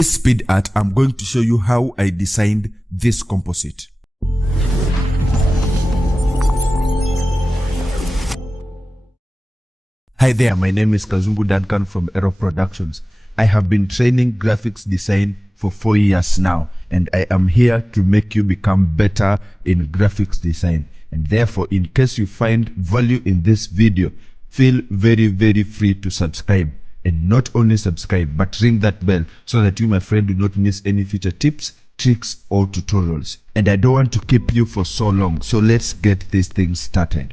this speed art, I'm going to show you how I designed this composite. Hi there, my name is Kazungu Duncan from Ero Productions. I have been training graphics design for 4 years now, and I am here to make you become better in graphics design. And therefore, in case you find value in this video, feel very free to subscribe. And not only subscribe, but ring that bell so that you, my friend, do not miss any future tips, tricks, or tutorials. And I don't want to keep you for so long, so let's get this thing started.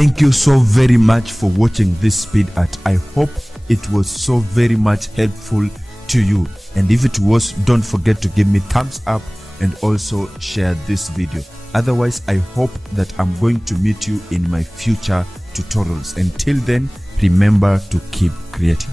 Thank you so very much for watching this speed art. I hope it was so very much helpful to you, and if it was, don't forget to give me thumbs up and also share this video. Otherwise, I hope that I'm going to meet you in my future tutorials. Until then, remember to keep creating.